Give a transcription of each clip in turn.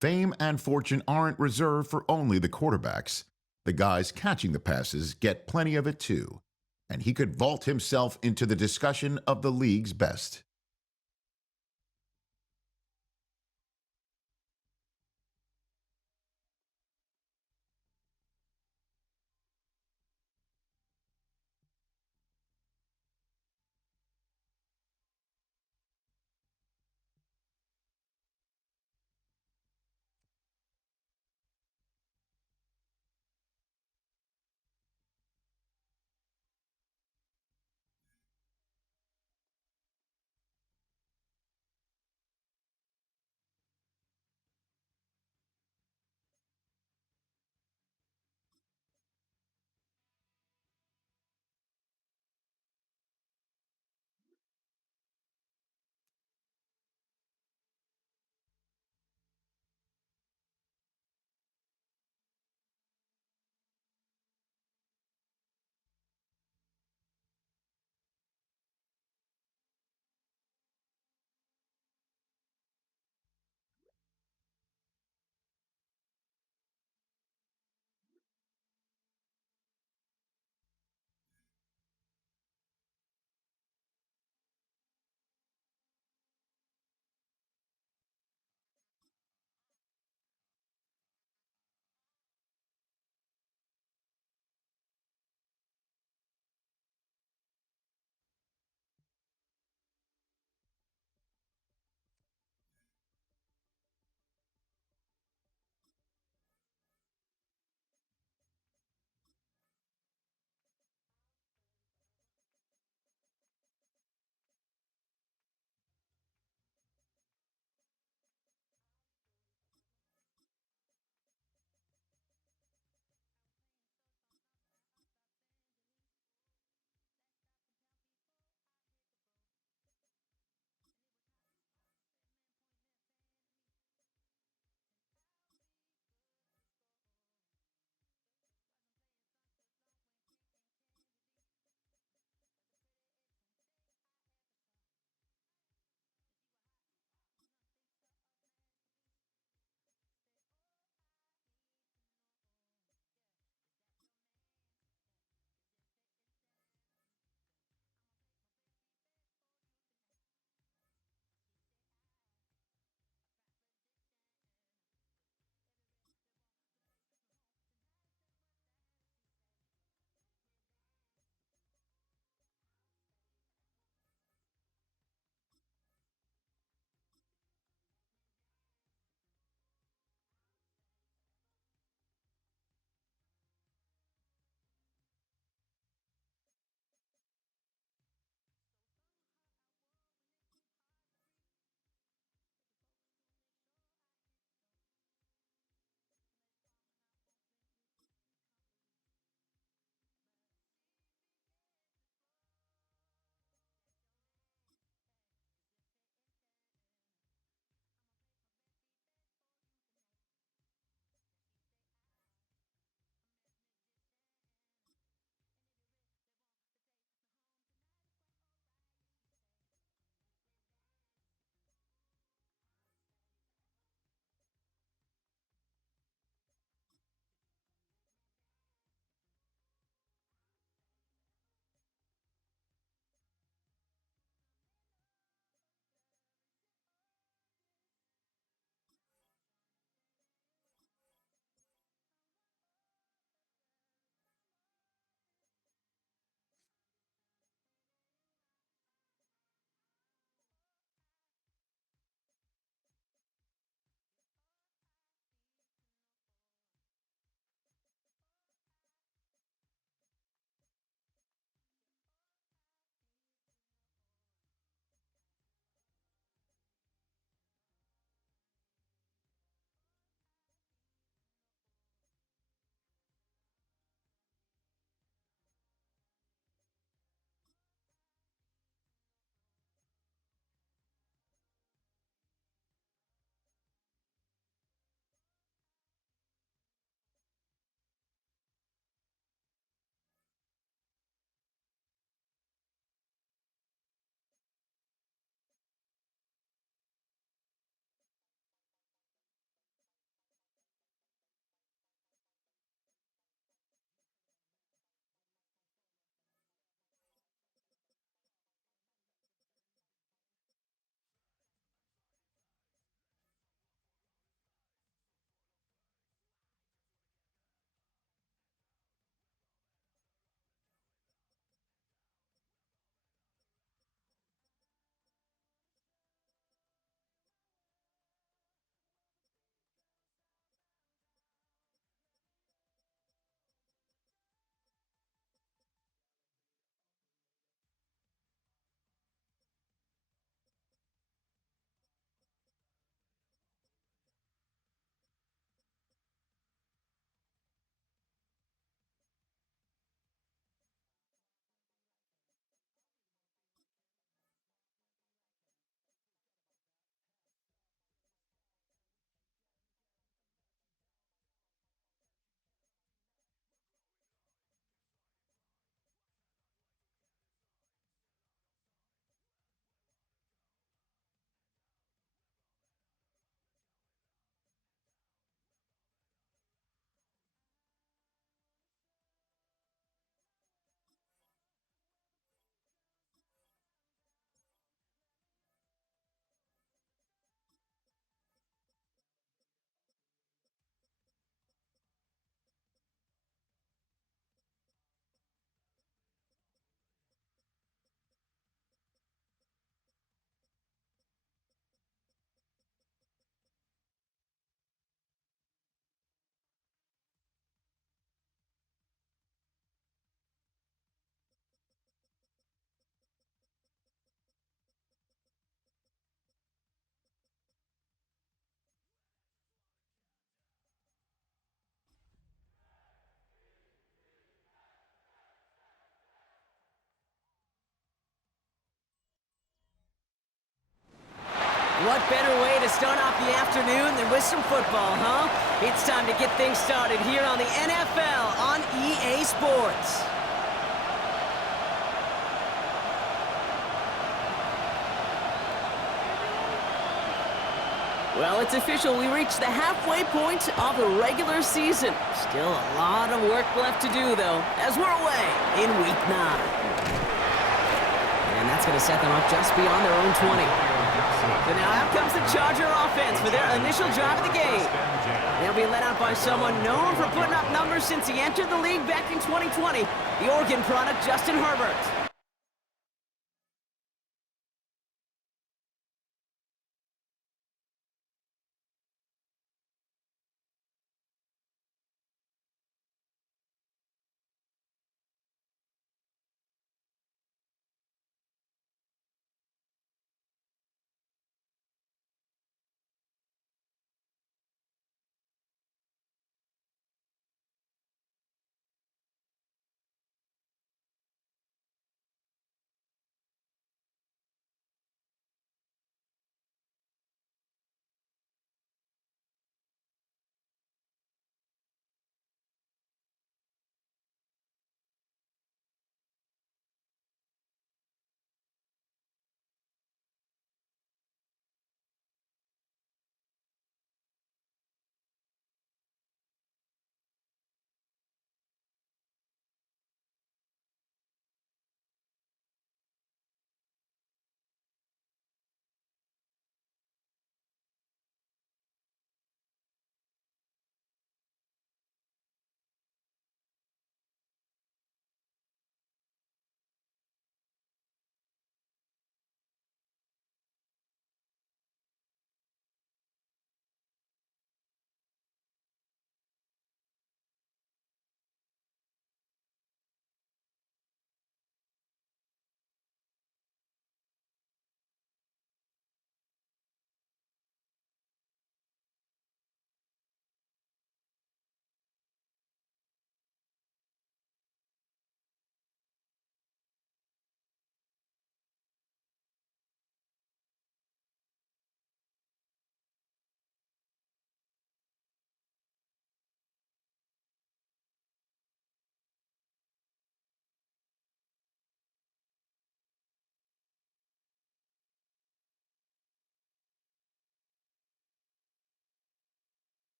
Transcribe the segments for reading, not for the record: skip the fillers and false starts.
Fame and fortune aren't reserved for only the quarterbacks. The guys catching the passes get plenty of it too, and he could vault himself into the discussion of the league's best. what better way to start off the afternoon than with some football, huh? It's time to get things started here on the NFL on EA Sports. Well, it's official. We reached the halfway point of the regular season. Still a lot of work left to do, though, as we're away in Week 9. And that's going to set them up just beyond their own 20. So now out comes the Charger offense for their initial drive of the game. They'll be led out by someone known for putting up numbers since he entered the league back in 2020, the Oregon product, Justin Herbert.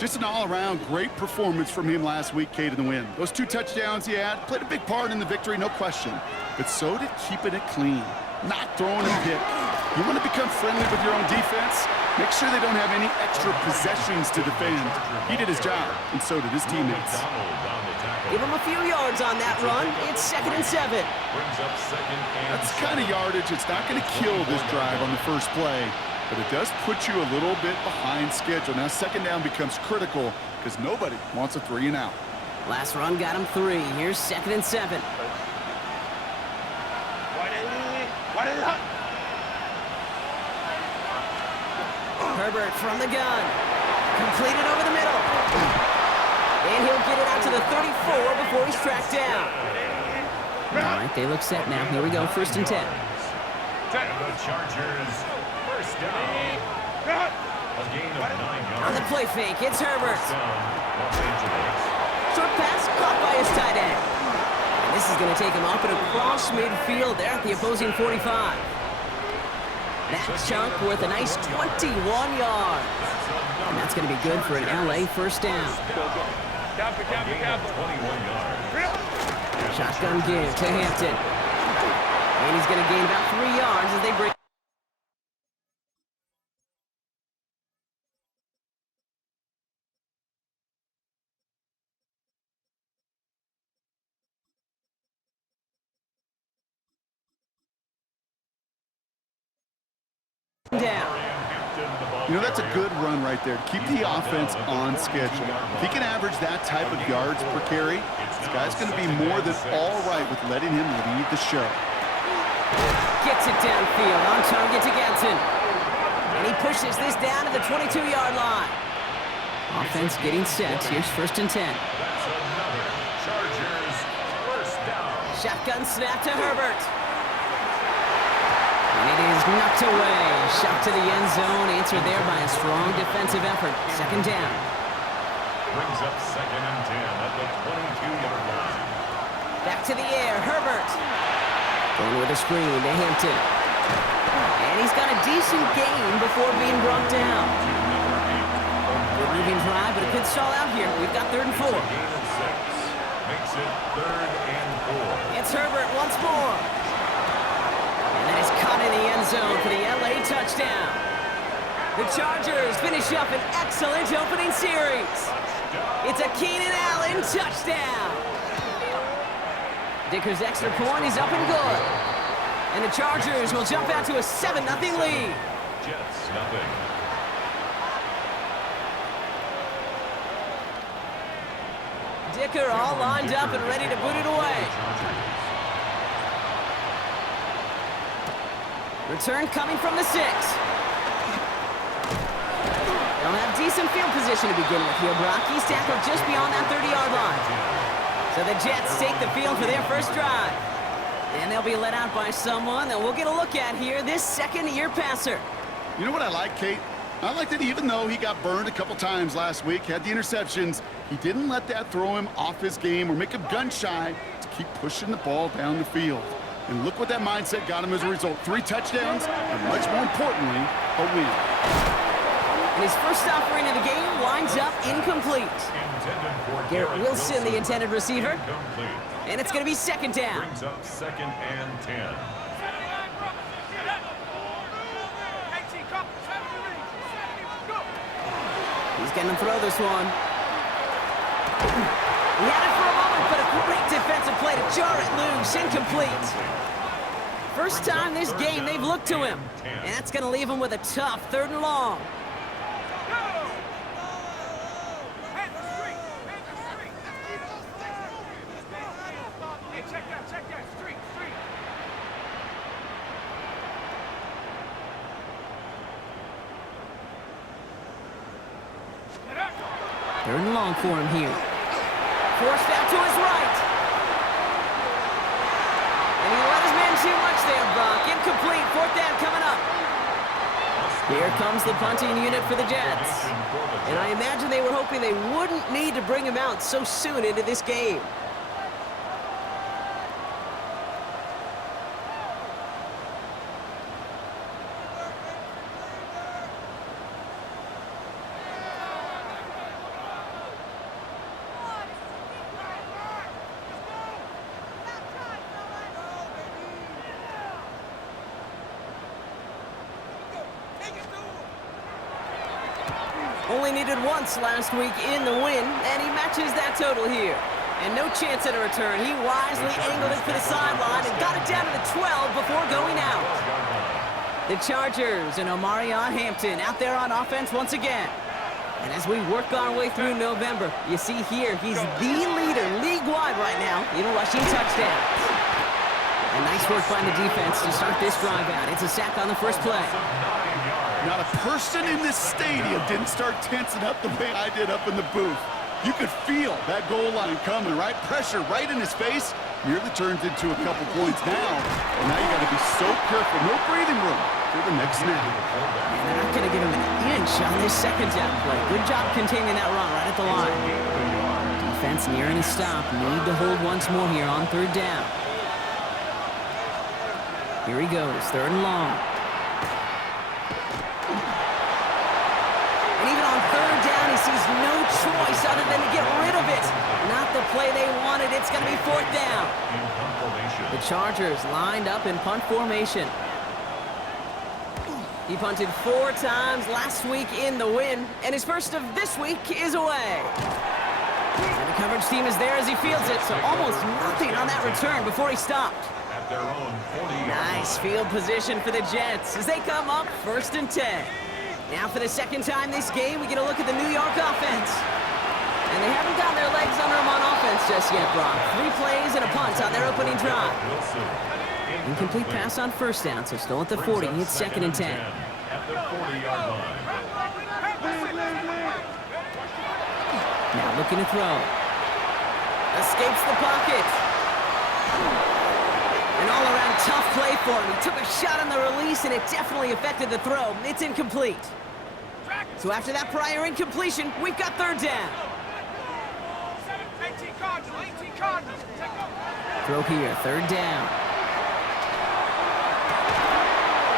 Just an all-around great performance from him last week, Kate, in the win. Those 2 touchdowns he had played a big part in the victory, no question. But so did keeping it clean, not throwing a pick. You want to become friendly with your own defense? Make sure they don't have any extra possessions to defend. He did his job, and so did his teammates. Give him a few yards on that run. It's 2nd and 7. That's the kind of yardage it's not going to kill this drive on the first play, but it does put you a little bit behind schedule. Now 2nd down becomes critical because nobody wants a 3 and out. Last run got him 3. Here's 2nd and 7. Herbert from the gun. Completed over the middle. And he'll get it out to the 34 before he's tracked down. All right, they look set now. Here we go, 1st and 10. The Chargers, first down. A gain of 9 yards. On the play fake, it's Herbert. Los Angeles. Short pass caught by his tight end. And this is going to take him up and across midfield there at the opposing 45. That chunk worth a nice 21 yards. And that's going to be good for an LA first down. A gain of 21 yards. Shotgun give to Hampton. And he's going to gain about 3 yards as they break. Down. You know, that's a good run right there. Keep the offense on schedule. If he can average that type of yards per carry, this guy's going to be more than all right with letting him lead the show. Gets it downfield on target to Ganson. And he pushes this down to the 22-yard line. Offense getting set. Here's 1st and 10. That's another Chargers first down. Shotgun snap to Herbert. And it is knocked away. Shot to the end zone. Answered there by a strong defensive effort. 2nd down. Brings up 2nd and 10 at the 22-yard line. Back to the air. Herbert. Going with a screen to Hampton. And he's got a decent gain before being brought down. Good moving drive, but it could stall out here. We've got 3rd and 4. Gain of 6. Makes it 3rd and 4. It's Herbert once more. And that is caught in the end zone for the LA touchdown. The Chargers finish up an excellent opening series. It's a Keenan Allen touchdown. Dicker's extra point is up and good. And the Chargers will jump out to a 7-0 lead. Jets, nothing. Dicker all lined up and ready to boot it away. Return coming from the 6. They'll have decent field position to begin with here, Brock. He's tackled just beyond that 30-yard line. So the Jets take the field for their first drive. And they'll be let out by someone that we'll get a look at here, this 2nd-year passer. You know what I like, Kate? I like that even though he got burned a couple times last week, had the interceptions, he didn't let that throw him off his game or make him gun-shy to keep pushing the ball down the field. And look what that mindset got him as a result. 3 touchdowns, and much more importantly, a win. And his first offering of the game winds up incomplete. Garrett Wilson, the intended receiver. And it's going to be 2nd down. Brings up 2nd and 10. He's going to throw this one. He had it for a moment, but a great defensive play to jar it loose. Incomplete. First time this game they've looked to him. And that's going to leave him with a tough 3rd and long. Third and long for him here. Forced out to his right. And he let his man too much there, Brock. Incomplete. 4th down coming up. Here comes the punting unit for the Jets. And I imagine they were hoping they wouldn't need to bring him out so soon into this game. Only needed once last week in the win, and he matches that total here. And no chance at a return. He wisely angled it for the sideline and got it down to the 12 before going out. The Chargers and Omarion Hampton out there on offense once again. And as we work our way through November, you see here, he's the leader league-wide right now in rushing touchdowns. And nice work by the defense to start this drive out. It's a sack on the first play. Not a person in this stadium didn't start tensing up the way I did up in the booth. You could feel that goal line coming, right? Pressure right in his face. Nearly turns into a couple points now. And now you got to be so careful. No breathing room for the next snap. And they're not going to give him an inch on this second down play. Good job containing that run right at the line. Defense nearing a stop. Need to hold once more here on third down. Here he goes, third and long. And even on third down, he sees no choice other than to get rid of it. Not the play they wanted. It's going to be fourth down. The Chargers lined up in punt formation. He punted 4 times last week in the win, and his first of this week is away. And the coverage team is there as he fields it, so almost nothing on that return before he stopped. Nice field position for the Jets as they come up first and 10. Now for the second time this game, we get a look at the New York offense. And they haven't got their legs under them on offense just yet, Brock. 3 plays and a punt on their opening drive. Incomplete pass on first down, so still at the 40. It's second and 10. At the 40-yard line. Now looking to throw. Escapes the pocket. An all-around tough play for him. He took a shot on the release, and it definitely affected the throw. It's incomplete. So after that prior incompletion, we've got third down. Throw here, third down.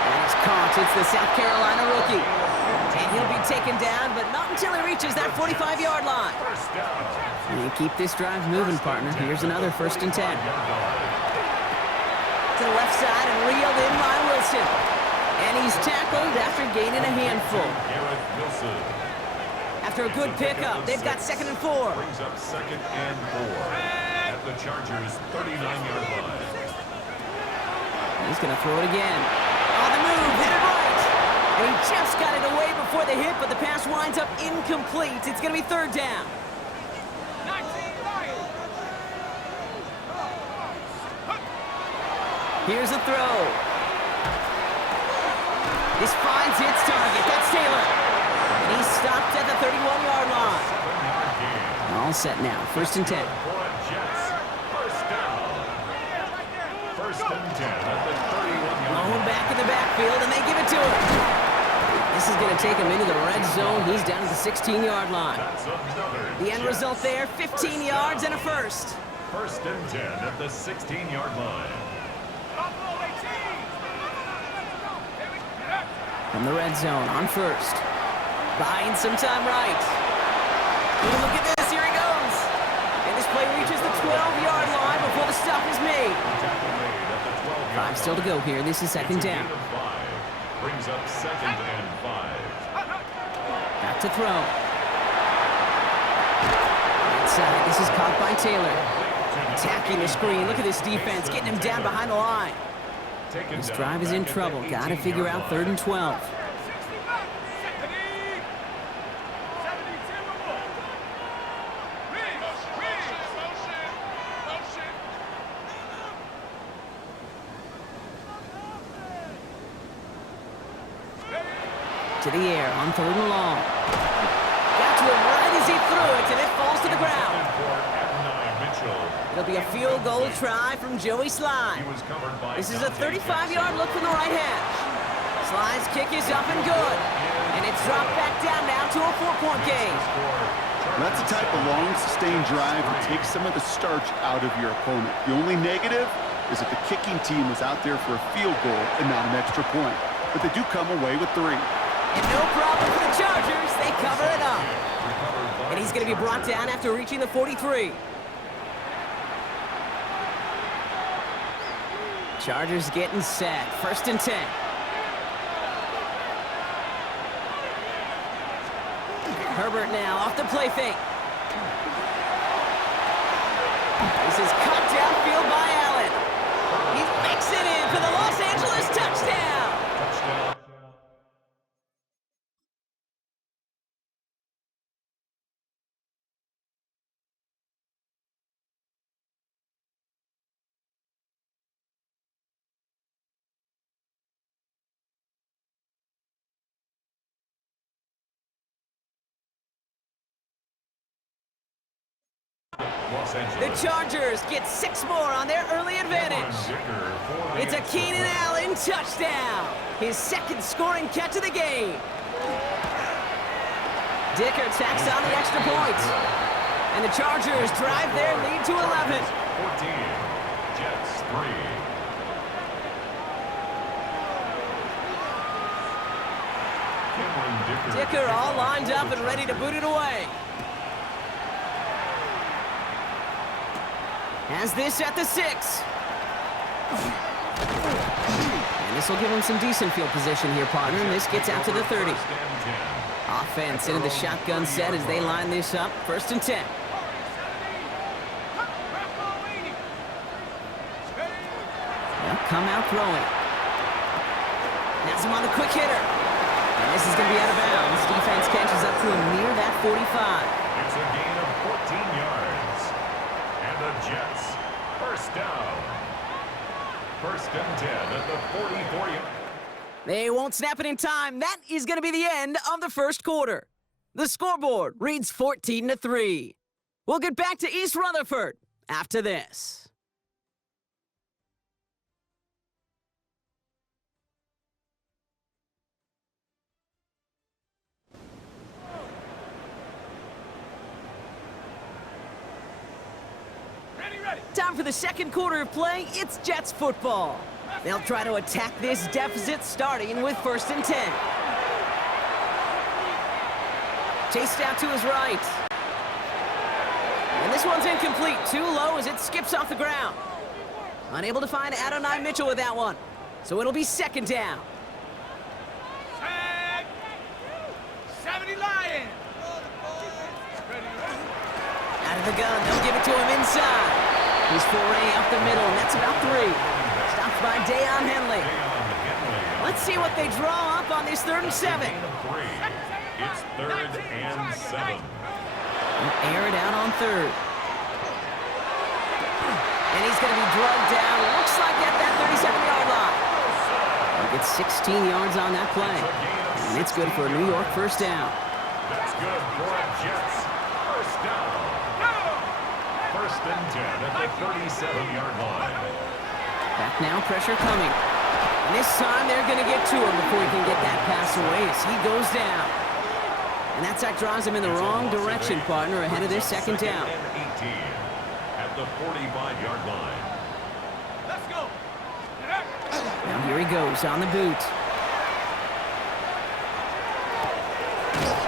And it's caught. It's the South Carolina rookie. And he'll be taken down, but not until he reaches that 45-yard line. And keep this drive moving, partner. Here's another first and 10. To the left side and reeled in by Wilson. And he's tackled after gaining a handful. After a good pickup, they've got second and 4. Brings up second and 4 at the Chargers' 39-yard line. He's going to throw it again. On the move, hit it right. And he just got it away before the hit, but the pass winds up incomplete. It's going to be third down. Here's a throw. This finds its target. That's Taylor. And he's stopped at the 31-yard line. All set now. First and 10. First down. First and 10 at the 31-yard line. Blown back in the backfield, and they give it to him. This is going to take him into the red zone. He's down to the 16-yard line. The end result there, 15 yards and a first. First and 10 at the 16-yard line. From the red zone on first. Buying some time right. Ooh, look at this. Here he goes. And this play reaches the 12-yard line before the stop is made. 5 still to go here. This is second down. Brings up second and 5. Back to throw. Inside. This is caught by Taylor. Attacking the screen. Look at this defense. Getting him down behind the line. This drive is in trouble. Got to figure out third and 12. To the air on third and long. Got to him right as he threw it, and it falls to the ground. It'll be a field goal try from Joey Sly. This is a 35-yard look from the right hash. Sly's kick is up and good. And it's dropped back down now to a 4-point game. That's the type of long, sustained drive that takes some of the starch out of your opponent. The only negative is that the kicking team was out there for a field goal and not an extra point. But they do come away with 3. And no problem for the Chargers. They cover it up. And he's going to be brought down after reaching the 43. Chargers getting set. First and 10. Herbert now off the play fake. This is cut downfield by Allen. He makes it in for the Los Angeles touchdown. Touchdown. Los The Angeles. Chargers get 6 more on their early advantage. It's a Keenan Allen touchdown. His second scoring catch of the game. Dicker tacks on the extra point. And the Chargers drive their lead to 11. 14. Jets 3. Cameron Dicker all lined up and ready to boot it away. Has this at the 6. And this will give him some decent field position here, partner. And this gets out to the 30. Offense into the shotgun set as they line this up. 1st and 10. They'll come out throwing. Has him on the quick hitter. And this is going to be out of bounds. Defense catches up to him near that 45. It's a gain of 14 yards. And the Jets, 1st down. 1st and 10 at the 44. They won't snap it in time. That is going to be the end of the 1st quarter. The scoreboard reads 14-3. We'll get back to East Rutherford after this. Time for the 2nd quarter of play. It's Jets football. They'll try to attack this deficit starting with 1st and 10. Chased out to his right. And this one's incomplete. Too low as it skips off the ground. Unable to find Adonai Mitchell with that one. So it'll be 2nd down. 70 Lions. Out of the gun. They'll give it to him inside. His foray up the middle, and that's about 3. Stopped by Dayon Henley. Let's see what they draw up on this 3rd and 7. It's 3rd and 7. He'll air it out on 3rd. And he's going to be drugged down. Looks like at that 37-yard line. He'll get 16 yards on that play. And it's good for a New York 1st down. That's good for a Jets 1st down. 1st and 10 at the 37-yard line. Back now, pressure coming. And this time they're going to get to him before he can get that pass away as he goes down. And that sack drives him in the wrong direction, partner, ahead of this 2nd down. 2nd and 18 at the 45-yard line. Let's go. Now here he goes on the boot.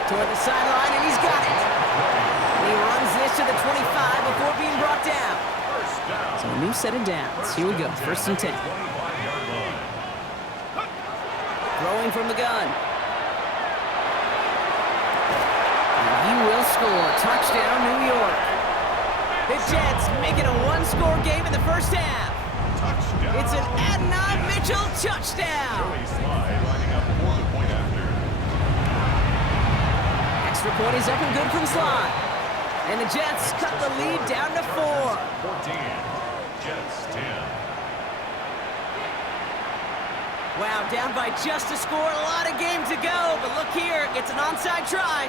Toward the sideline, and he's got it. And he runs this to the 25 before being brought down. So a new set of downs. Here we go, 1st and 10. 25-yard line. Throwing from the gun. And he will score. Touchdown, New York. The Jets make it a 1-score game in the 1st half. Touchdown. It's an Adonai Mitchell touchdown. Joey Slye lining up for the point after. Extra point is up and good from Slye. And the Jets cut the lead down to 4. 14. Jets 10. Wow, down by just a score. A lot of game to go. But look here, it's an onside try.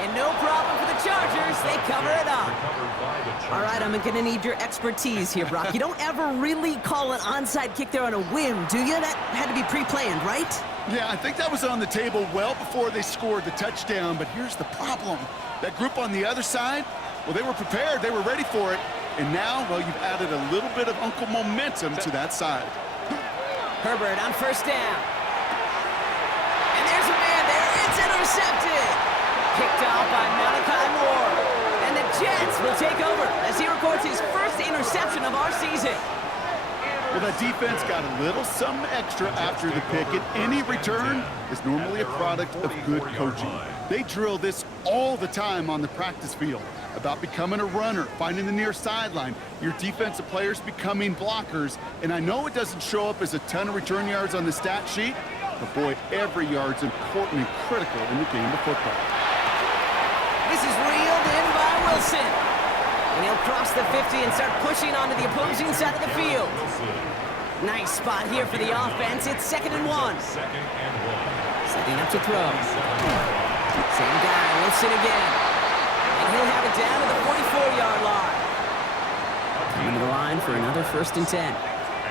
And no problem for the Chargers. They cover it up. Recovered by the Chargers. All right, I'm going to need your expertise here, Brock. You don't ever really call an onside kick there on a whim, do you? That had to be pre-planned, right? Yeah, I think that was on the table well before they scored the touchdown, but here's the problem. That group on the other side, well, they were prepared. They were ready for it. And now, well, you've added a little bit of Uncle momentum to that side. Herbert on 1st down. And there's a man there. It's intercepted. Picked off by Malachi Moore. And the Jets will take over as he records his 1st interception of our season. Well, that defense got a little something extra after the pick, and any return is normally a product of good coaching. They drill this all the time on the practice field about becoming a runner, finding the near sideline, your defensive players becoming blockers. And I know it doesn't show up as a ton of return yards on the stat sheet, but boy, every yard's important and critical in the game of football. This is reeled in by Wilson. And he'll cross the 50 and start pushing onto the opposing side of the field. Nice spot here for the offense. It's 2nd and 1. Setting up to throw. Same guy, Wilson again. And he'll have it down to the 44-yard line. Coming to the line for another 1st and 10. And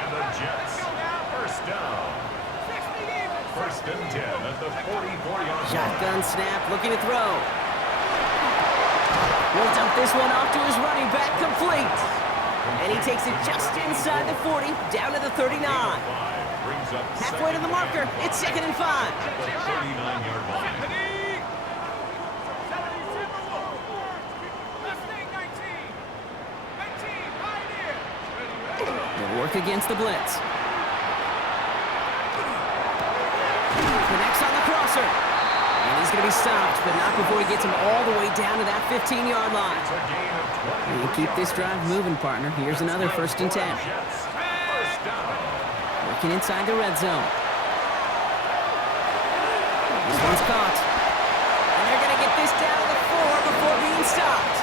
the Jets, first down. 1st and 10 at the 44-yard line. Shotgun snap, looking to throw. He'll dump this one off to his running back, complete. And he takes it just inside the 40, down to the 39. Halfway to the marker, it's 2nd and 5. The 39-yard line. They'll work against the blitz. Connects on the crosser. And he's going to be stopped, but not before he gets him all the way down to that 15-yard line. And keep this drive moving, partner. Here's another 1st and 10. Working inside the red zone. This one's caught. And they're going to get this down to the 4 before being stopped.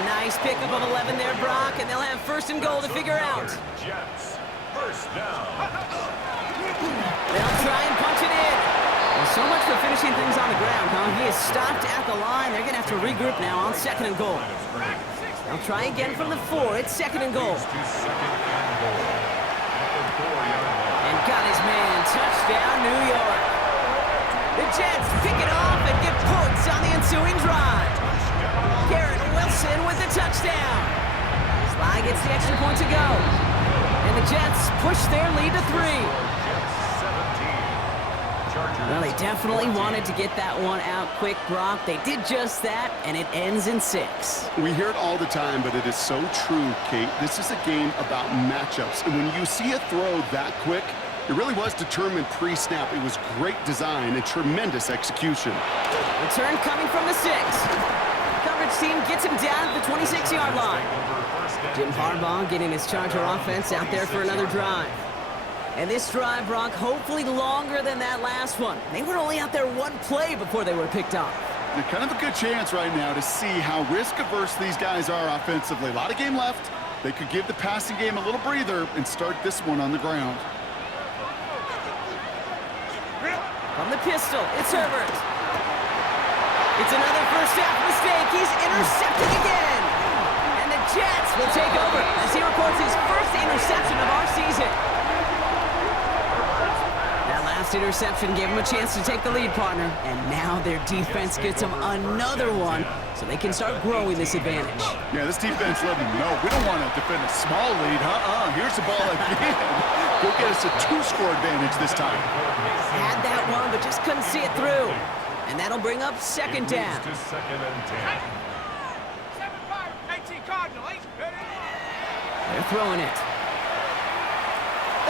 A nice pickup of 11 there, Brock, and they'll have 1st and goal to figure out. Jets, first down. They'll try and punch it in. Well, so much for finishing things on the ground, huh? He is stopped at the line. They're going to have to regroup now on 2nd and goal. They'll try again from the 4. It's 2nd and goal. And got his man. Touchdown, New York. The Jets pick it off and get points on the ensuing drive. Garrett Wilson with the touchdown. Sly gets the extra point to go. And the Jets push their lead to 3. Well, they definitely wanted to get that one out quick, Brock. They did just that, and it ends in 6. We hear it all the time, but it is so true, Kate. This is a game about matchups. And when you see a throw that quick, it really was determined pre-snap. It was great design and tremendous execution. Return coming from the 6. Coverage team gets him down at the 26-yard line. Jim Harbaugh getting his Charger offense out there for another drive. And this drive, Brock, hopefully longer than that last one. They were only out there one play before they were picked off. They're kind of a good chance right now to see how risk-averse these guys are offensively. A lot of game left. They could give the passing game a little breather and start this one on the ground. From the pistol, it's Herbert. It's another first half mistake. He's intercepted again. And the Jets will take over as he records his first interception of our season. That last interception gave him a chance to take the lead, partner. And now their defense gets them another one so they can start growing this advantage. Yeah, this defense let them know we don't want to defend a small lead. Here's the ball again. Go get us a 2-score advantage this time. Had that one, but just couldn't see it through. And that'll bring up 2nd down. To 2nd and 10. 7-5, 18 Cardinal, 8. They're throwing it.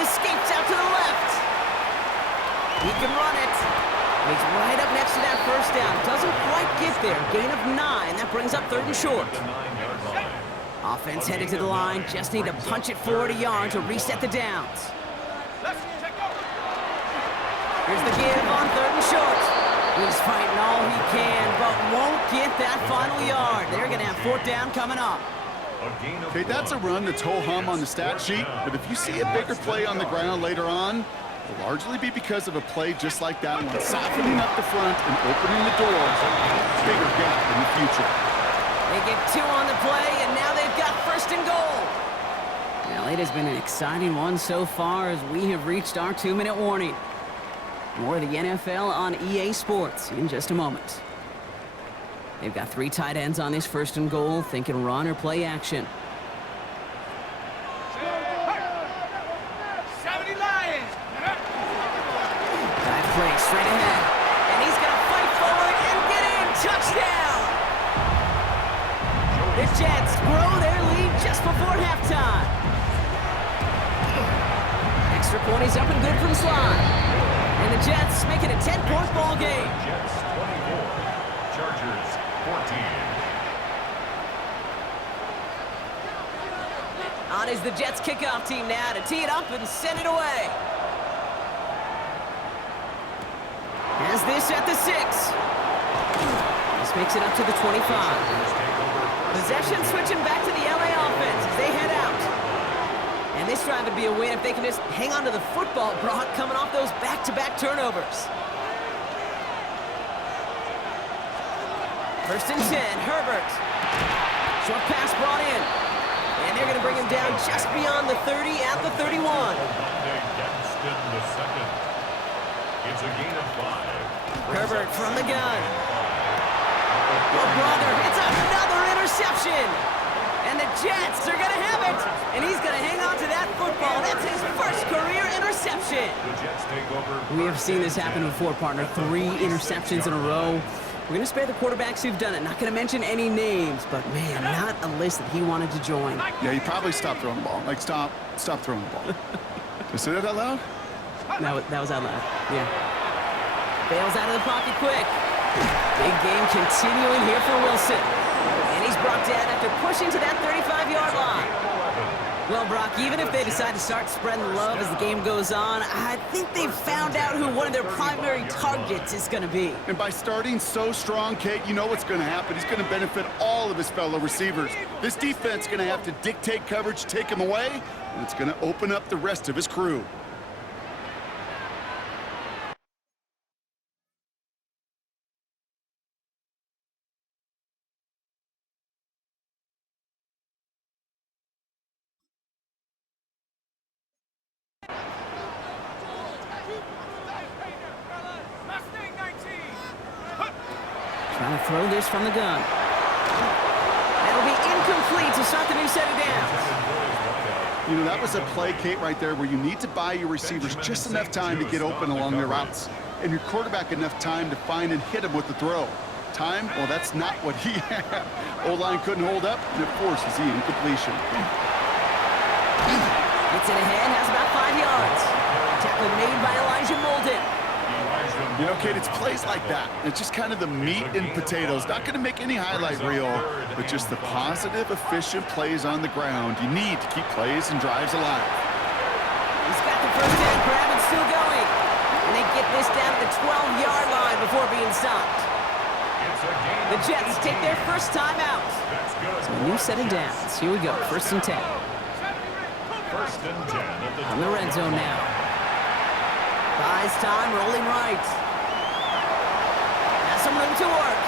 Escapes out to the left. He can run it. He's right up next to that first down. Doesn't quite get there. Gain of 9. That brings up 3rd and short. The 9-yard line. Offense headed to the line. Just need to punch it forward a yard to reset the downs. Let's take over. Here's the give on 3rd and short. He's fighting all he can, but won't get that final yard. They're going to have 4th down coming up. Okay, that's a run that's ho-hum on the stat sheet, but if you see a bigger play on the ground later on, it'll largely be because of a play just like that one, softening up the front and opening the door for a bigger gap in the future. They get 2 on the play, and now they've got 1st and goal. Well, it has been an exciting one so far as we have reached our 2-minute warning. More of the NFL on EA Sports in just a moment. They've got 3 tight ends on this 1st and goal, thinking run or play action. 70 Lions. Drive play straight ahead. And he's going to fight forward and get in. Touchdown! The Jets grow their lead just before halftime. extra point is up and good from Slide. And the Jets make it a 10-point ball game. Jets 24, Chargers 14. On is the Jets kickoff team now to tee it up and send it away. As this at the 6. This makes it up to the 25. Possession switching back to the LA offense as they head out. And this drive would be a win if they can just hang on to the football, Brock, coming off those back-to-back turnovers. First and 10, Herbert. Short pass brought in. And they're going to bring him down just beyond the 30 at the 31. It's a gain of 5. Herbert from the gun. Oh, brother, it's another interception. And the Jets are going to have it. And he's going to hang on to that football. That's his first career interception. The Jets take over. We have seen this happen before, partner. 3 interceptions in a row. We're going to spare the quarterbacks who've done it. Not going to mention any names, but, man, not a list that he wanted to join. Yeah, he probably stopped throwing the ball. Like, stop throwing the ball. Did I say that out loud? That was out loud. Yeah. Bails out of the pocket quick. Big game continuing here for Wilson. And he's brought down after pushing to that 35-yard line. Well, Brock, even if they decide to start spreading love as the game goes on, I think they've found out who one of their primary targets is going to be. And by starting so strong, Kate, you know what's going to happen. He's going to benefit all of his fellow receivers. This defense is going to have to dictate coverage, take him away, and it's going to open up the rest of his crew. Trying to throw this from the gun. That'll be incomplete to start the new set of downs. You know, that was a play, Kate, right there where you need to buy your receivers just enough time to get open along their routes. And your quarterback enough time to find and hit him with the throw. Time? Well, that's not what he had. O-line couldn't hold up, and it forces the incompletion. Gets it ahead, has about 5 yards. Tackle made by Elijah Molden. You know, Kate, it's plays like that. It's just kind of the meat and potatoes. Not going to make any highlight reel, but just the positive, efficient plays on the ground. You need to keep plays and drives alive. He's got the first down grab and still going. And they get this down to the 12-yard line before being stopped. The Jets take their first time out. So a new set of downs. Here we go, first and 10. First and 10 On the red zone now. Buys time, rolling right. Has some room to work.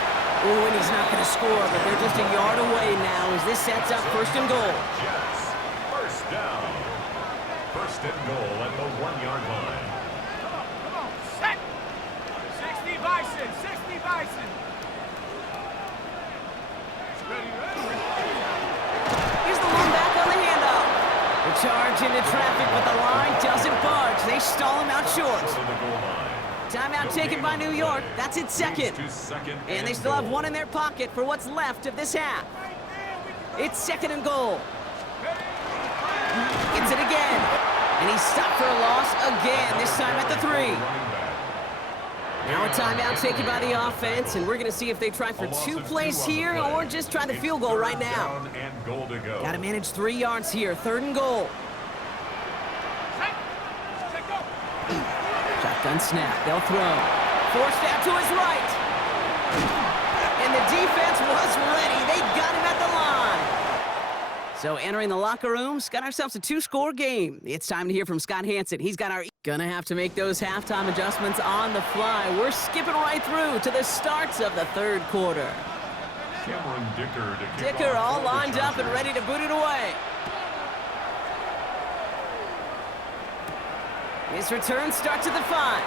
Ooh, and he's not going to score, but they're just a yard away now as this sets up first and goal. Jets, first down. First and goal at the 1-yard line. Come on, set. 60 Bison, 60 Bison. Here's the one back on the handoff. The charge into traffic, but the line doesn't budge. They stall him out short. Timeout taken by New York. That's its second. And they still have one in their pocket for what's left of this half. It's second and goal. Gets it again. And he's stopped for a loss again, this time at the 3. Now a timeout taken by the offense, and we're going to see if they try for 2 plays here or just try the field goal right now. Got to manage 3 yards here, third and goal. Shotgun snap, they'll throw. Forced out to his right. And the defense was ready. They got him at the line. So entering the locker rooms, got ourselves a 2-score game. It's time to hear from Scott Hansen. He's got our... Gonna have to make those halftime adjustments on the fly. We're skipping right through to the starts of the third quarter. Cameron Dicker all lined up and ready to boot it away. This return starts at the 5.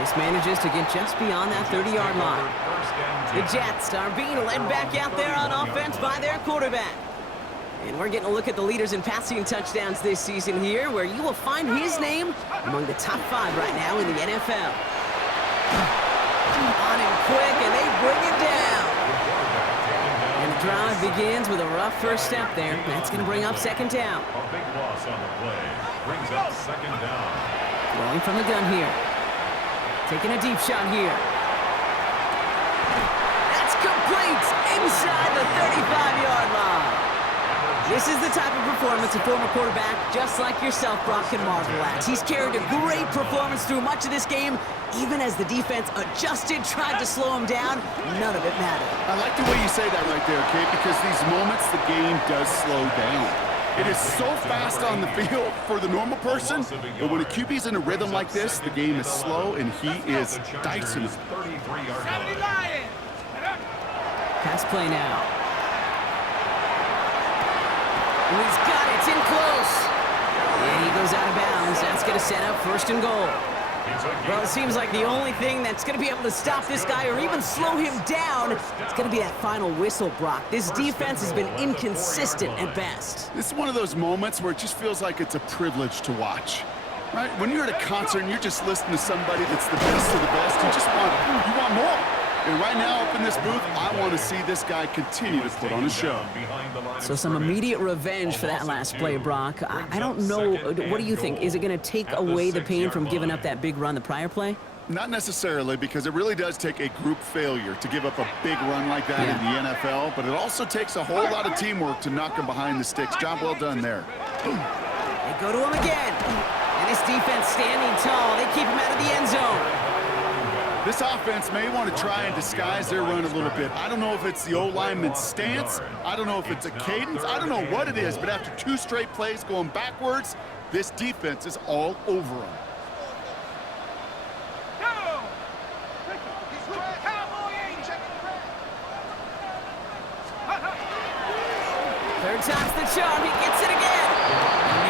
This manages to get just beyond that 30-yard line. The Jets are being led back out there on offense by their quarterback. And we're getting a look at the leaders in passing touchdowns this season here, where you will find his name among the top 5 right now in the NFL. On him quick, and they bring it down. And the drive begins with a rough first step there. That's going to bring up second down. A big loss on the play. Brings up second down. Throwing from the gun here. Taking a deep shot here. That's complete inside the 35-yard line. This is the type of performance a former quarterback, just like yourself, Brock, can marvel at. He's carried a great performance through much of this game. Even as the defense adjusted, tried to slow him down, none of it mattered. I like the way you say that right there, Kate, because these moments the game does slow down. It is so fast on the field for the normal person, but when a QB's in a rhythm like this, the game is slow, and he is dicing it. 33-yard 70 line. Lions. Pass play now. And he's got it. It's in close. And he goes out of bounds. That's going to set up first and goal. Well, it seems like the only thing that's going to be able to stop this guy or even slow him down is going to be that final whistle, Brock. This defense has been inconsistent at best. This is one of those moments where it just feels like it's a privilege to watch. Right? When you're at a concert and you're just listening to somebody that's the best of the best, you want more. And right now up in this booth, I want to see this guy continue to put on a show. So some immediate revenge for that last play, Brock. I don't know. What do you think? Is it going to take away the pain from giving up that big run the prior play? Not necessarily, because it really does take a group failure to give up a big run like that in the NFL, but it also takes a whole lot of teamwork to knock him behind the sticks. Job well done there. They go to him again. And this defense standing tall. They keep him out of the end zone. This offense may want to try and disguise their run a little bit. I don't know if it's the O-lineman's stance. I don't know if it's a cadence. I don't know what it is, but after 2 straight plays going backwards, this defense is all over them. Third time's the charm. He gets it again.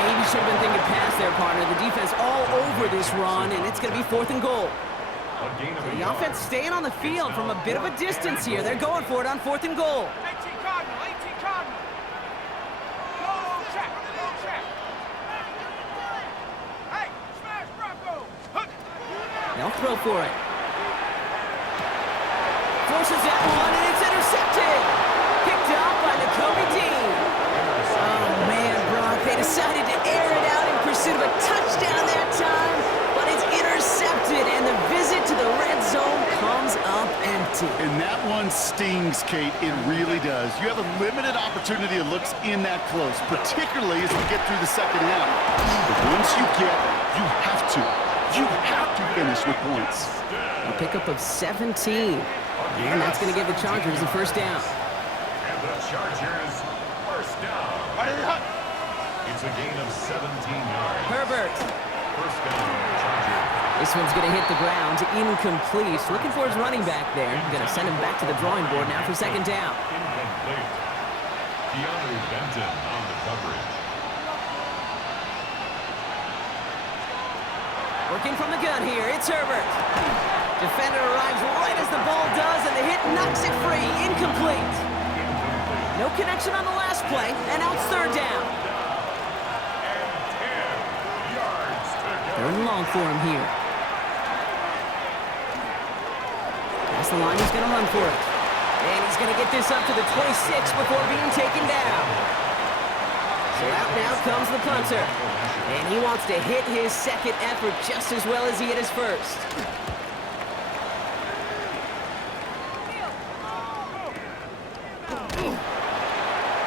Maybe should have been thinking past their partner. The defense all over this run, and it's going to be 4th and goal. The offense staying on the field from a bit of a distance here. They're going for it on 4th and goal. 18 Cardinal, 18 Cardinal. Go check, go check. Hey, smash Bronco. They'll throw for it. Forces that one, and it's intercepted. Picked off by Nakobe Dean. Oh, man, Brock, they decided to air it out in pursuit of a touchdown that time, but it's intercepted, and the visit to the red zone comes up empty. And that one stings, Kate. It really does. You have a limited opportunity of looks in that close, particularly as we get through the second half. But once you get, you have to finish with points. A pickup of 17. And that's going to give the Chargers the first down. And the Chargers first down. It's a gain of 17 yards. Herbert. First down, Chargers. This one's going to hit the ground. Incomplete. Looking for his running back there. Going to send him back to the drawing board now for second down. Incomplete. Keanu Benton on the coverage. Working from the gun here. It's Herbert. Defender arrives right as the ball does, and the hit knocks it free. Incomplete. No connection on the last play, and now it's third down. And 10 yards to go. Third and long for him here. That's the line. He's going to run for it. And he's going to get this up to the 26 before being taken down. So out now comes the punter. And he wants to hit his second effort just as well as he hit his first.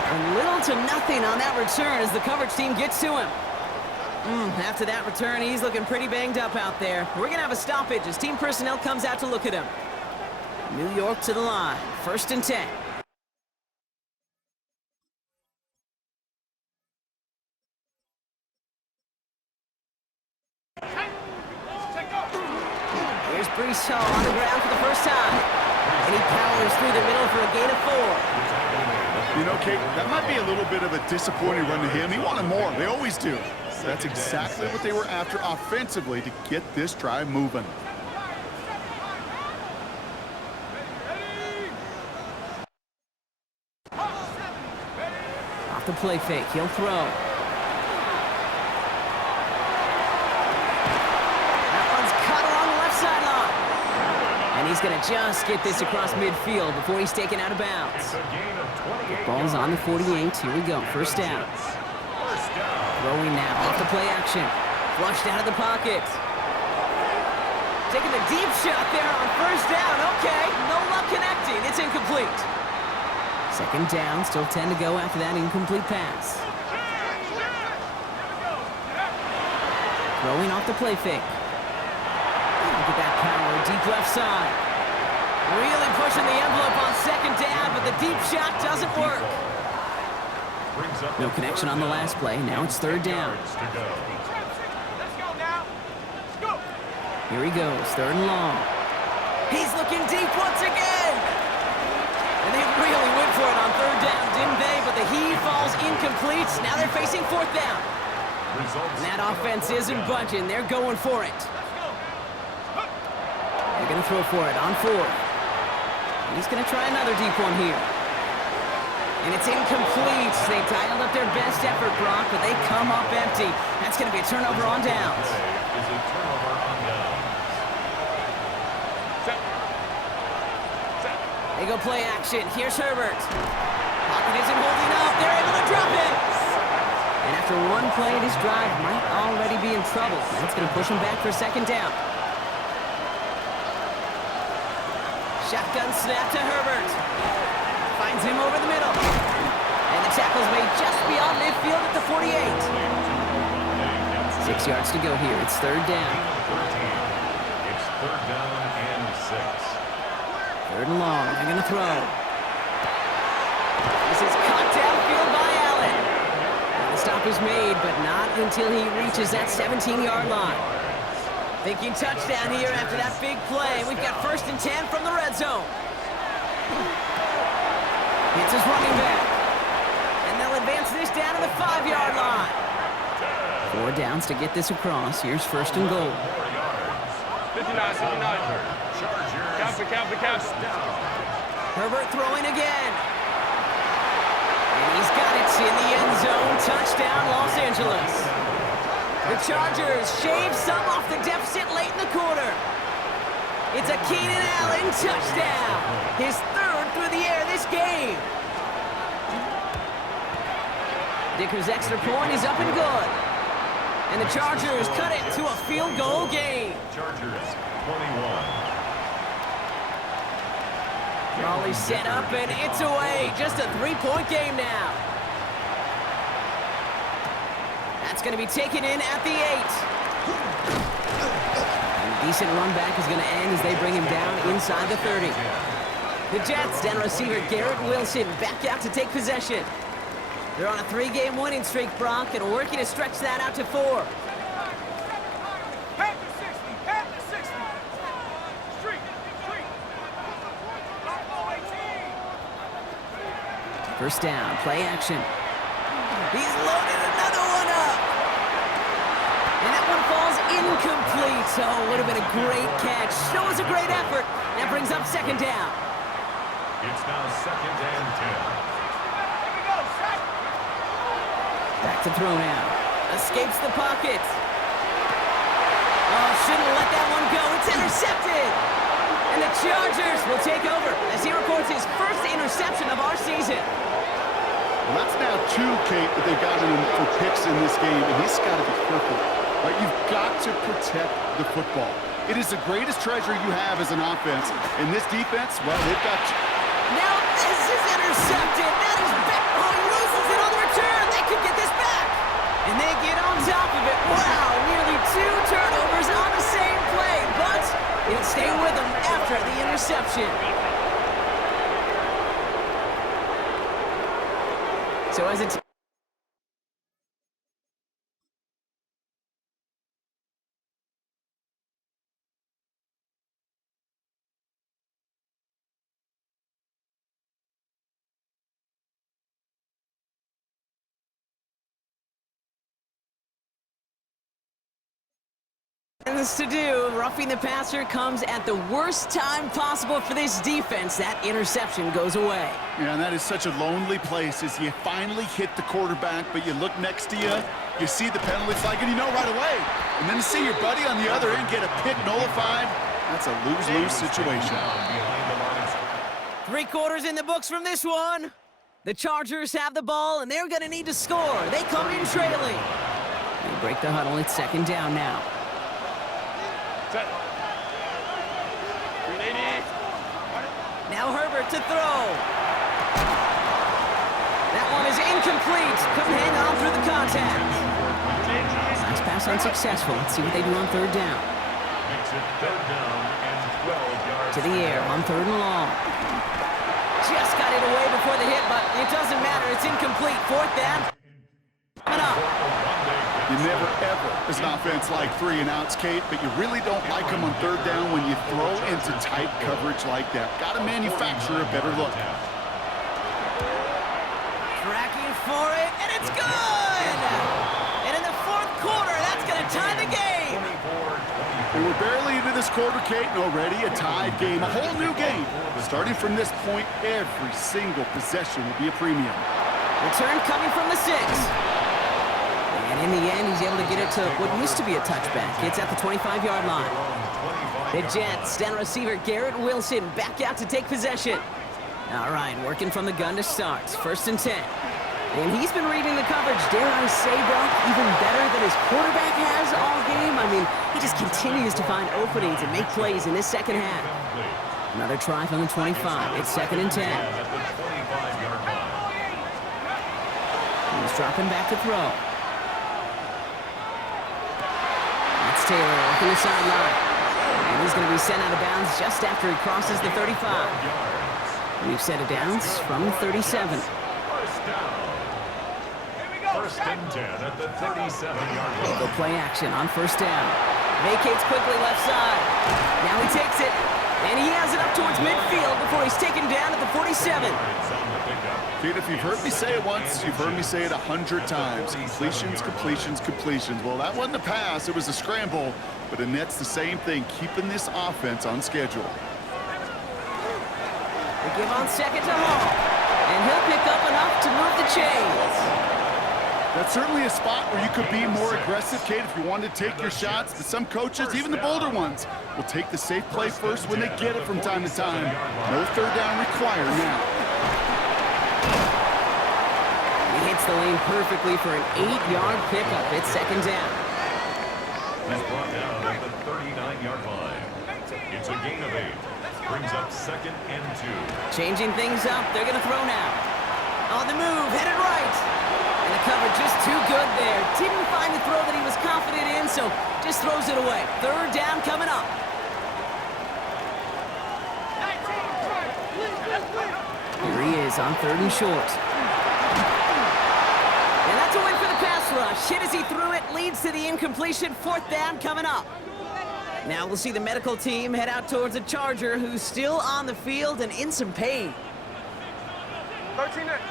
And little to nothing on that return as the coverage team gets to him. After that return, he's looking pretty banged up out there. We're going to have a stoppage as team personnel comes out to look at him. New York to the line. First and 10. Here's Brees Hall on the ground for the first time. And he powers through the middle for a gain of 4. You know, Kate, that might be a little bit of a disappointing run to him. He wanted more. They always do. That's exactly what they were after offensively to get this drive moving. Off the play fake, he'll throw. That one's cut along the left sideline. And he's He's going to just get this across midfield before he's taken out of bounds. It's a gain of 28 Ball's on the yards. 48. Here we go. First down. First down. Throwing now off the play action. Flushed out of the pocket. Taking the deep shot there on first down. Okay, no luck connecting. It's incomplete. Second down, still 10 to go after that incomplete pass. Throwing off the play fake. Look at that power, deep left side. Really pushing the envelope on second down, but the deep shot doesn't work. Brings up No connection on the last play. Now it's third down. yards to go. Let's go now. Let's go. Here he goes, third and long. He's looking deep once again. And they really went for it on third down, didn't they? But the heave falls incomplete. Now they're facing fourth down. Results. And that offense isn't budging. They're going for it. They're going to throw for it on fourth. And he's going to try another deep one here. And it's incomplete. They dialed up their best effort, Brock, but they come up empty. That's going to be a turnover on downs. Is a turnover on downs. They go play action. Here's Herbert. Pocket isn't holding up. They're able to drop it. And after one play, this drive might already be in trouble. That's going to push him back for second down. Shotgun snap to Herbert. Finds him over the middle. And the tackle's made just beyond midfield at the 48. 6 yards to go here. It's third down. 13. It's third down and 6. Third and long. They're going to throw. This is caught downfield by Allen. And the stop is made, but not until he reaches that 17-yard line. Thinking touchdown here after that big play. We've got first and 10 from the red zone. It's his running back. And they'll advance this down to the 5-yard line. 4 downs to get this across. Here's first and goal. 59, 59. Count. Herbert throwing again. And he's got it in the end zone. Touchdown, Los Angeles. The Chargers shave some off the deficit late in the quarter. It's a Keenan Allen touchdown. His third through the air this game. Dicker's extra point is up and good. And the Chargers cut it to a field goal game. Chargers 21. Raleigh set up and it's away. Just a 3-point game now. That's going to be taken in at the 8. And a decent run back is going to end as they bring him down inside the 30. The Jets down receiver Garrett Wilson back out to take possession. They're on a 3-game winning streak, Brock, and working to stretch that out to 4. Half the 60. Street. Lock 18. First down, play action. He's loaded another one up. And that one falls incomplete. So would have been a great catch. Shows a great effort. That brings up second down. It's now second and 10. Back to throw now. Escapes the pocket. Oh, shouldn't let that one go. It's intercepted. And the Chargers will take over as he records his first interception of our season. Well, that's now 2, Kate, that they've gotten him for picks in this game, and he's got to be careful. Right? You've got to protect the football. It is the greatest treasure you have as an offense. And this defense, well, they've got... Now this is intercepted. That is back. Oh, he loses it on the return. They could get this back. And they get on top of it. Wow, nearly 2 turnovers on the same play. But it'll stay with them after the interception. So as it's... to do, roughing the passer comes at the worst time possible for this defense. That interception goes away. Yeah, and that is such a lonely place as you finally hit the quarterback, but you look next to you, you see the penalty flag, and you know right away. And then to see your buddy on the other end get a pick nullified, That's a lose-lose situation. Three quarters in the books from this one. The Chargers have the ball, and they're going to need to score. They come in trailing. They break the huddle. It's second down now. Now Herbert to throw. That one is incomplete. Couldn't hang on through the contact. Nice pass unsuccessful. Let's see what they do on third down. Makes it third down and 12 yards. To the air on third and long. Just got it away before the hit, but it doesn't matter. It's incomplete. Fourth down. Coming up. You never, ever, as an offense, like 3 and outs, Kate, but you really don't like them on third down when you throw into tight coverage like that. Got to manufacture a better look. Tracking for it, and it's good! And in the fourth quarter, that's going to tie the game. And we're barely into this quarter, Kate, and already a tied game, a whole new game. Starting from this point, every single possession will be a premium. Return coming from the 6. And in the end, he's able to get it to what used to be a touchback. It's at the 25-yard line. The Jets, down receiver Garrett Wilson, back out to take possession. All right, working from the gun to start. First and 10. And he's been reading the coverage, dare I say, Brock, even better than his quarterback has all game. I mean, he just continues to find openings and make plays in this second half. Another try from the 25. It's second and 10. He's dropping back to throw. That's Taylor working the sideline. And he's going to be sent out of bounds just after he crosses the 35. We've set it downs from the 37. First and 10 at the 37-yard line. Go play action on first down. Vacates quickly left side. Now he takes it, and he has it up towards midfield before he's taken down at the 47. Kate, if you've heard me say it once, you've heard me say it 100 times. Completions, completions, completions. Well, that wasn't a pass. It was a scramble. But Annette's the same thing, keeping this offense on schedule. They give on second to Hall, and he'll pick up enough to move the chains. That's certainly a spot where you could be more aggressive, Kate, if you wanted to take your shots. But some coaches, even the bolder ones, will take the safe play first when they get it from time to time. No third down required now. He hits the lane perfectly for an 8-yard pickup. It's second down. He's brought down at the 39-yard line. It's a gain of 8. Brings up second and 2. Changing things up. They're going to throw now. On the move, headed right. And the cover just too good there. Didn't find the throw that he was confident in, so just throws it away. Third down coming up. Here he is on third and short. And that's a win for the pass rush. Hit as he threw it, leads to the incompletion. Fourth down coming up. Now we'll see the medical team head out towards a Charger who's still on the field and in some pain. 13 ready.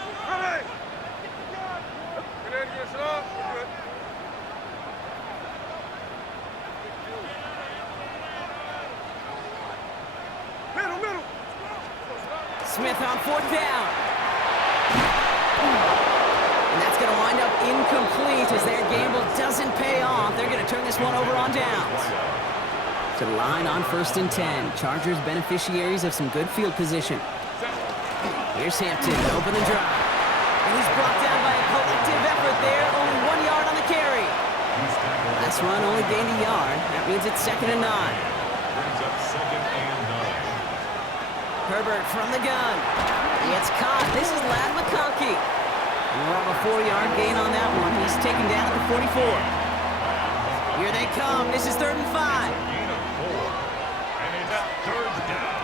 Middle. Smith on fourth down. And that's going to wind up incomplete as their gamble doesn't pay off. They're going to turn this one over on downs. To the line on first and 10. Chargers beneficiaries of some good field position. Here's Hampton to open the drive. And he's brought down by a collective effort there. Only 1 yard on the carry. Last run only gained a yard. That means it's second and 9. Brings up second and 9. Herbert from the gun. He gets caught. This is Lad McConkey. More of a 4-yard gain on that one. He's taken down at the 44. Here they come. This is third and 5. Gain of 4. And it's third down.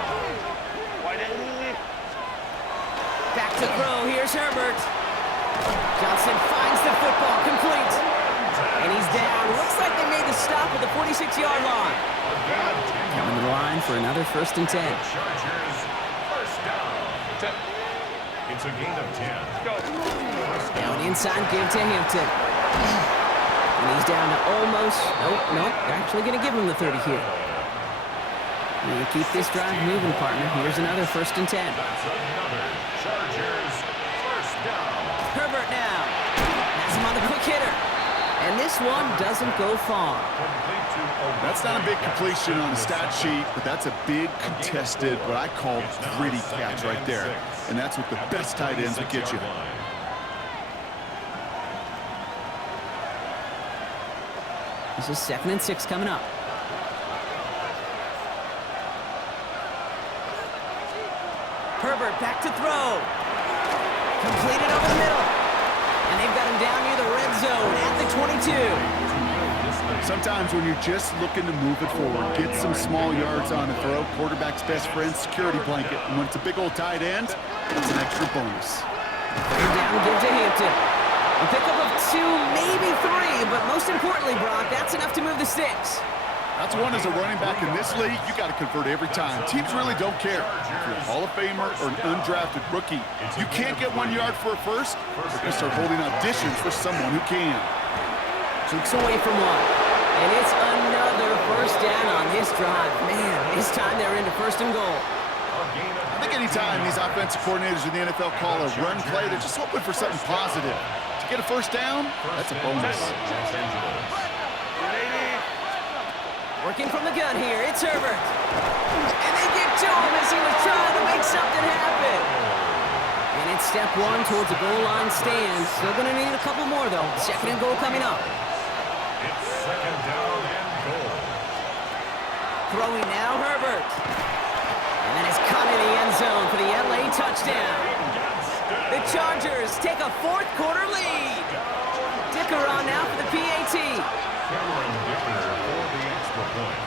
Back to throw. Here's Herbert. Johnson finds the football complete. And he's down. Looks like they made the stop at the 46-yard line. Coming to the line for another first and 10. Chargers first down. It's a gain of 10. Now an inside give to Hampton. And he's down to almost, nope, they're actually going to give him the 30 here. And keep this drive moving, partner. Here's another first and 10. That's another Chargers first down. Herbert now. Has him on the quick hitter. And this one doesn't go far. That's not a big completion on the stat sheet, but that's a big contested, what I call gritty catch right there. And that's what the best tight ends will get you. This is 2nd and 6 coming up. Herbert back to throw. Completed over the middle. And they've got him down near the red zone at the 22. Sometimes when you're just looking to move it forward, get some small yards on the throw, quarterback's best friend, security blanket. And when it's a big old tight end, it's an extra bonus. Third down, give to Hampton. A pickup of 2, maybe 3, but most importantly, Brock, that's enough to move the sticks. That's one as a running back in this league, you got to convert every time. Teams really don't care. If you're a Hall of Famer or an undrafted rookie, you can't get 1 yard for a first, they're going to start holding auditions for someone who can. Cheeks away from one. And it's another first down on this drive. Man, this time they're into 1st and goal. I think anytime these offensive coordinators in the NFL call a run play, they're just hoping for something positive. To get a first down, that's a bonus. Working from the gun here, it's Herbert. And they get to him as he was trying to make something happen. And it's step 1 towards a goal line stand. Still going to need a couple more, though. 2nd and goal coming up. It's 2nd down and goal. Throwing now, Herbert. And then it's caught in the end zone for the LA touchdown. The Chargers take a 4th quarter lead. Dicker on now for the PAT. Cameron Dicker for the extra point.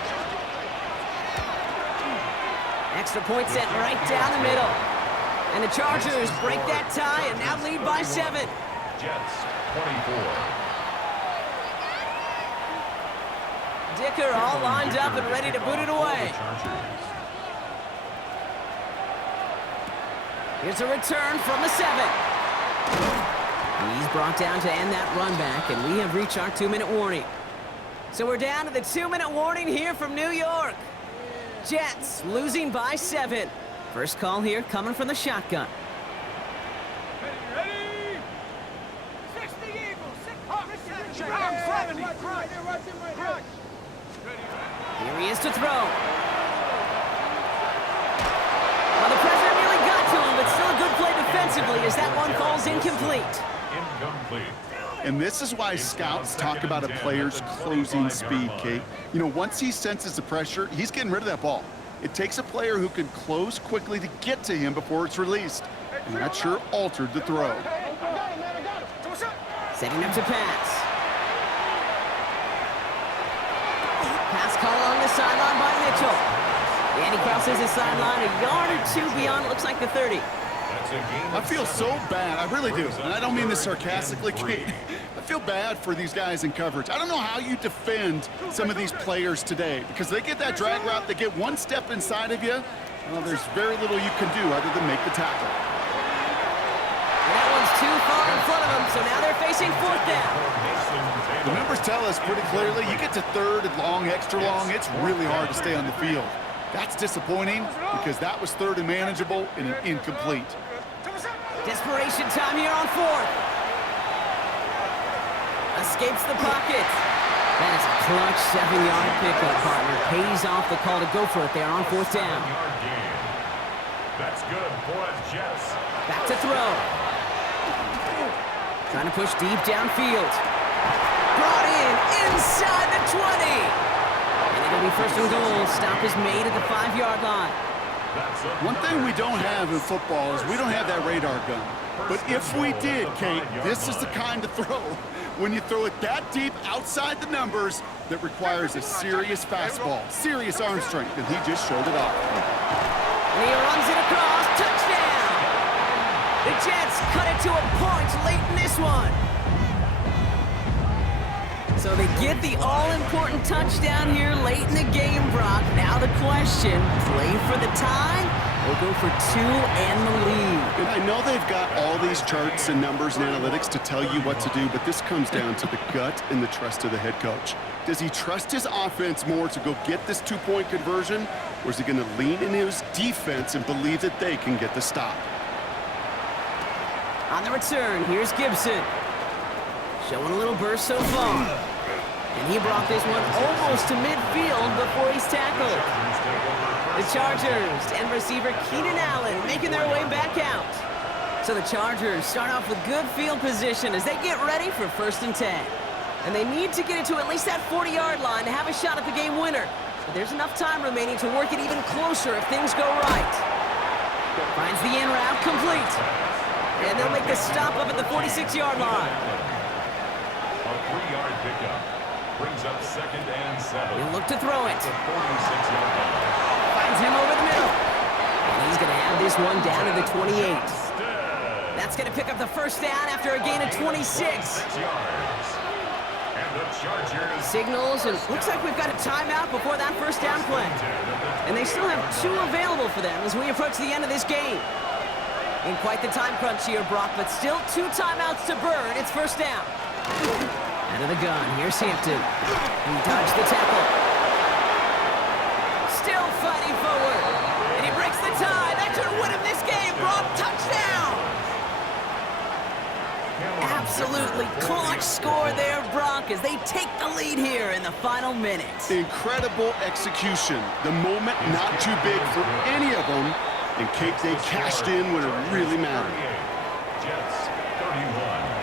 Extra point set right down the middle. And the Chargers break that tie and now lead by 7. Jets 24. Dicker all lined up and ready to boot it away. Here's a return from the 7. He's brought down to end that run back, and we have reached our 2-minute warning. So we're down to the 2-minute warning here from New York. Jets losing by 7. First call here coming from the shotgun. Ready? 60 Eagles. 70. Here he is to throw. Well, the pressure nearly got to him, but still a good play defensively as that one falls incomplete. Incomplete. And this is why scouts talk about a player's closing speed, Kate. You know, once he senses the pressure, he's getting rid of that ball. It takes a player who can close quickly to get to him before it's released. And that sure altered the throw. Setting up to pass. Pass call along the sideline by Mitchell. And he crosses the sideline a yard or 2 beyond, it looks like the 30. I feel so bad, I really do, and I don't mean this sarcastically, Kate. I feel bad for these guys in coverage. I don't know how you defend some of these players today, because they get that drag route, they get one step inside of you, well, there's very little you can do other than make the tackle. And that one's too far in front of them, so now they're facing 4th down. The numbers tell us pretty clearly, you get to 3rd and long, extra long, it's really hard to stay on the field. That's disappointing, because that was 3rd and manageable and an incomplete. Desperation time here on 4th. Escapes the pocket. That is a clutch 7-yard pickup, partner. Pays off the call to go for it there on 4th down. That's good for a Jets. Back to throw. Trying to push deep downfield. Brought in inside the 20. And it'll be 1st and goal. Stop is made at the 5-yard line. One thing we don't have in football is we don't have that radar gun. But if we did, Kate, this is the kind of throw, when you throw it that deep outside the numbers, that requires a serious fastball, serious arm strength, and he just showed it off. And he runs it across. Touchdown! The Jets cut it to a point late in this one. So they get the all-important touchdown here late in the game, Brock. Now the question, play for the tie or go for 2 and the lead? And I know they've got all these charts and numbers and analytics to tell you what to do, but this comes down to the gut and the trust of the head coach. Does he trust his offense more to go get this 2-point conversion, or is he going to lean in his defense and believe that they can get the stop? On the return, here's Gibson. Showing a little burst so far. And he brought this one almost to midfield before he's tackled. The Chargers and receiver Keenan Allen making their way back out. So the Chargers start off with good field position as they get ready for 1st and 10. And they need to get it to at least that 40-yard line to have a shot at the game winner. But there's enough time remaining to work it even closer if things go right. Finds the in route complete. And they'll make the stop up at the 46-yard line. A 3-yard pickup brings up 2nd and 7. He'll look to throw it. The 46-yard line. Finds him over the middle. And he's going to have this one down to the 28. That's going to pick up the 1st down after a gain of 26. 6 yards. And the Chargers Signals, and looks like we've got a timeout before that 1st down play. And they still have 2 available for them as we approach the end of this game. In quite the time crunch here, Brock, but still 2 timeouts to burn. It's 1st down. Out of the gun, here's Hampton. He dodged the tackle. Still fighting forward. And he breaks the tie. That should win him this game, Brock. Touchdown! Absolutely clutch score there, Brock, as they take the lead here in the final minutes. Incredible execution. The moment not too big for any of them. And Kate, they cashed in when it really mattered. Jets 31.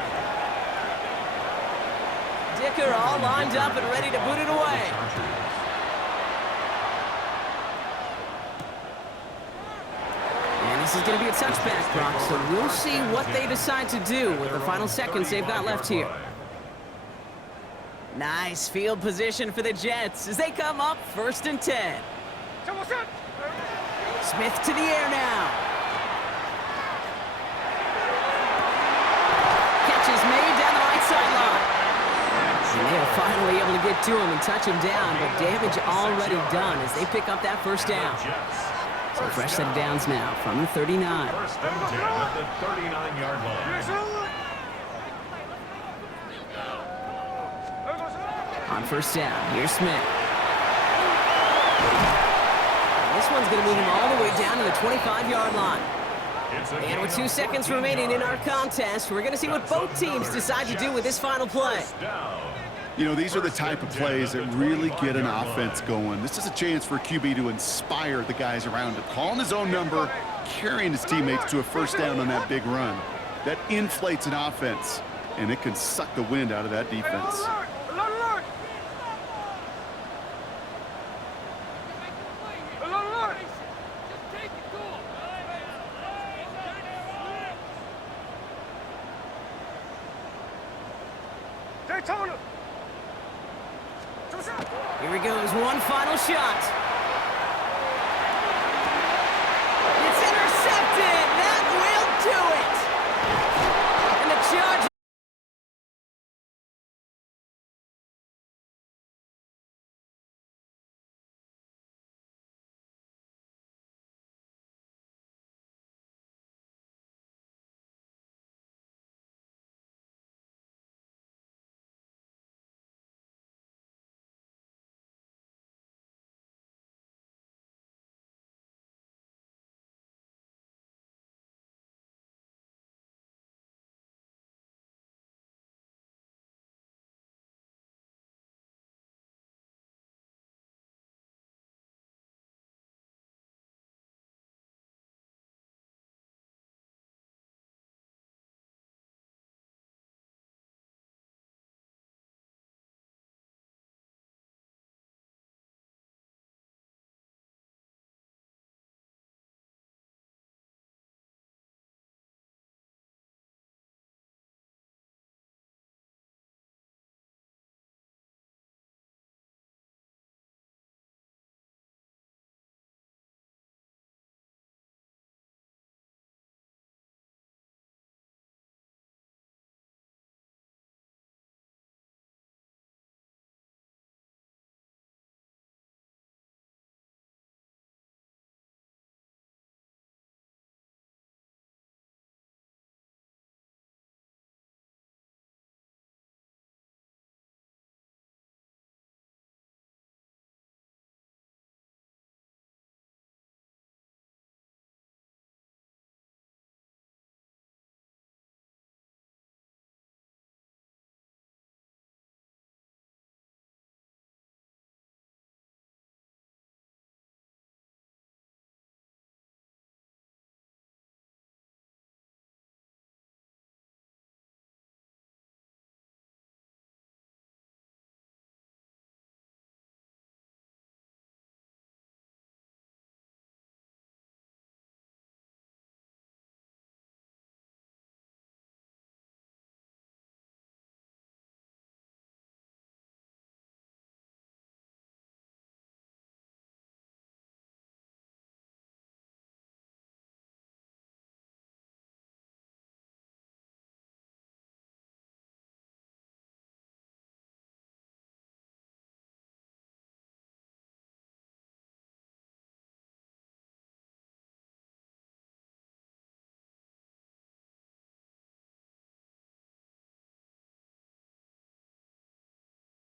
Dicker all lined up and ready to boot it away. And this is going to be a touchback, Brock, so we'll see what they decide to do with the final seconds they've got left here. Nice field position for the Jets as they come up 1st and 10. Smith to the air now. Catch is made down the right sideline. And they are finally able to get to him and touch him down, but damage already done as they pick up that 1st down. So fresh set of downs now from the 39. 1st and 10 at the 39-yard line. On 1st down, here's Smith. This one's going to move him all the way down to the 25-yard line. And with 2 seconds remaining in our contest, we're going to see what both teams decide to do with this final play. You know, these are the type of plays that really get an offense going. This is a chance for QB to inspire the guys around him. Calling his own number, carrying his teammates to a 1st down on that big run. That inflates an offense, and it can suck the wind out of that defense. Here he goes, one final shot.